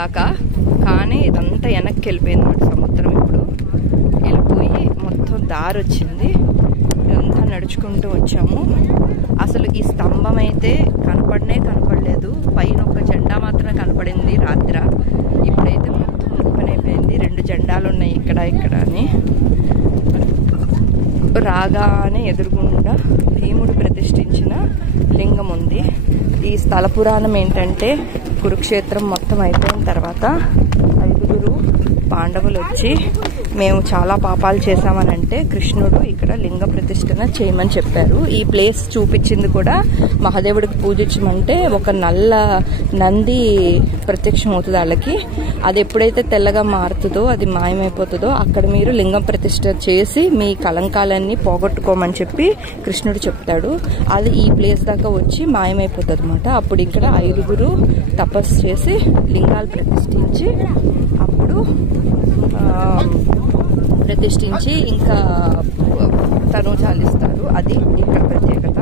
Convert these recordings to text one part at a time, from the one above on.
దాకా. కానీ ఇదంతా వెనక్కి వెళ్ళిపోయింది అన్నమాట. సముద్రం ఇప్పుడు వెళ్ళిపోయి మొత్తం దారి వచ్చింది. ఇదంతా నడుచుకుంటూ వచ్చాము. అసలు ఈ స్తంభం అయితే కనపడలేదు. పైన ఒక జెండా మాత్రమే కనపడింది రాత్రి. ఇప్పుడైతే మొత్తం ఓపెన్ అయిపోయింది. 2 జెండాలు ఉన్నాయి ఇక్కడ అని. రాగానే ఎదురుగుండా భీముడు ప్రతిష్ఠించిన లింగం ఉంది. ఈ స్థల పురాణం ఏంటంటే, కురుక్షేత్రం మొత్తం అయిపోయిన తర్వాత 5 పాండవులు వచ్చి మేము చాలా పాపాలు చేశామని అంటే కృష్ణుడు ఇక్కడ లింగ ప్రతిష్ఠన చేయమని చెప్పారు. ఈ ప్లేస్ చూపించింది కూడా మహాదేవుడికి పూజించమంటే ఒక నల్ల నంది ప్రత్యక్షం అవుతుంది వాళ్ళకి. అది ఎప్పుడైతే తెల్లగా మారుతుందో, అది మాయమైపోతుందో అక్కడ మీరు లింగం ప్రతిష్ఠ చేసి మీ కలంకాలన్నీ పోగొట్టుకోమని చెప్పి కృష్ణుడు చెప్తాడు. అది ఈ ప్లేస్ దాకా వచ్చి మాయమైపోతుంది అనమాట. అప్పుడు ఇక్కడ 5 తపస్సు చేసి లింగాలు ప్రతిష్ఠించి అప్పుడు ప్రతిష్ఠించి ఇంకా తను చాలిస్తారు. అది ఇక్కడ ప్రత్యేకత.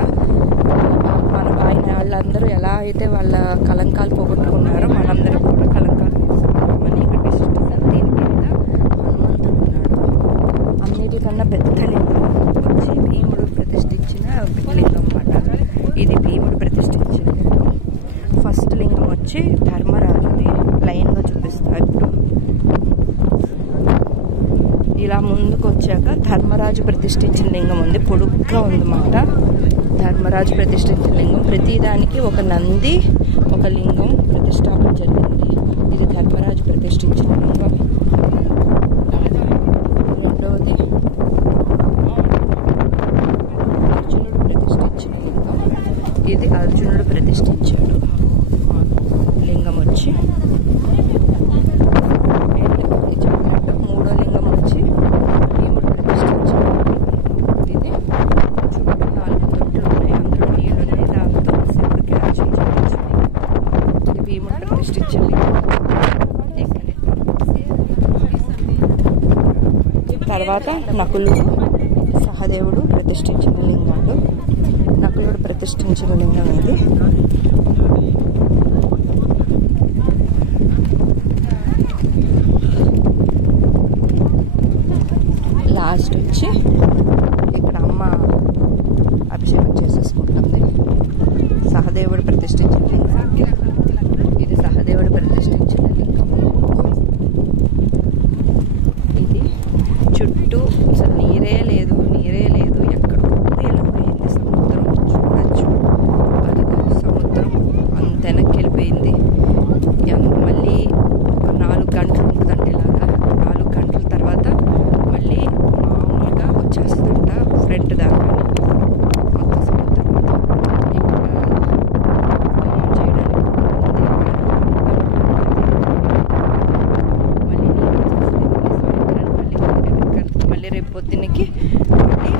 మన వాళ్ళందరూ ఎలా అయితే వాళ్ళ కలంకాలు పోగొట్టుకున్నారో మనందరం కూడా కలంకాలు పోగొట్టుకోమని ఇక్కడ విశిష్టత. దీని మీద హనుమంతుడు ఉన్నాడు. అన్నిటికన్నా పెద్ద లింగం వచ్చి భీముడు ప్రతిష్ఠించిన లింగం అన్నమాట. ఇది భీముడు ప్రతిష్ఠించిన లింగం. ఫస్ట్ లింగం వచ్చి ధర్మరాజుది. లైన్గా చూపిస్తారు. ఇలా ముందుకు వచ్చాక ధర్మరాజు ప్రతిష్ఠించిన లింగం ఉంది. పొడుగ్గా ఉందన్నమాట. ధర్మరాజు ప్రతిష్ఠించిన లింగం. ప్రతిదానికి ఒక నంది, ఒక లింగం ప్రతిష్టాపన జరిగింది. ఇది ధర్మరాజు ప్రతిష్ఠించిన లింగం. రెండవది అర్జునుడు ప్రతిష్ఠించిన లింగం. ఇది అర్జునుడు ప్రతిష్ఠించాడు లింగం వచ్చి. మూడో లింగం వచ్చి భీముడు ప్రతిష్ఠించాడు. ఇది చుట్టూ 4 తొట్టులు ఉన్నాయి. అందులో నీళ్లు ఉన్నాయి. దాంతో శివుడికి అర్చించవచ్చు. ఇది భీముడు ప్రతిష్ఠించిన లింగం. తర్వాత నకులుడు, సహదేవుడు ప్రతిష్ఠించిన లింగాలు. నకులుడు ప్రతిష్ఠించిన లింగం ఇది. లాస్ట్ వచ్చి ఇక్కడ అమ్మ అభిషేకం చేసేసుకుంటుంది. సహదేవుడు ప్రతిష్ఠించిన లింగం. ఇది సహదేవుడు ప్రతిష్ఠించిన లింగం. ఇది చుట్టూ అసలు నీరే లేదు. ఎక్కడో వెళ్ళిపోయింది సముద్రం. చూడొచ్చు, అదిగో సముద్రం అంత వెనక్కి వెళ్ళిపోయింది. మళ్ళీ ఒక 4 గంటలు ఉంటుందంటే ఇలాగా. 4 గంటల తర్వాత మళ్ళీ మామూలుగా వచ్చేస్తుందంట ఫ్రంట్ దాకా. మొత్తం సముద్రం ఇక్కడ చేయడానికి మళ్ళీ రేపు పొద్దున్నకి మళ్ళీ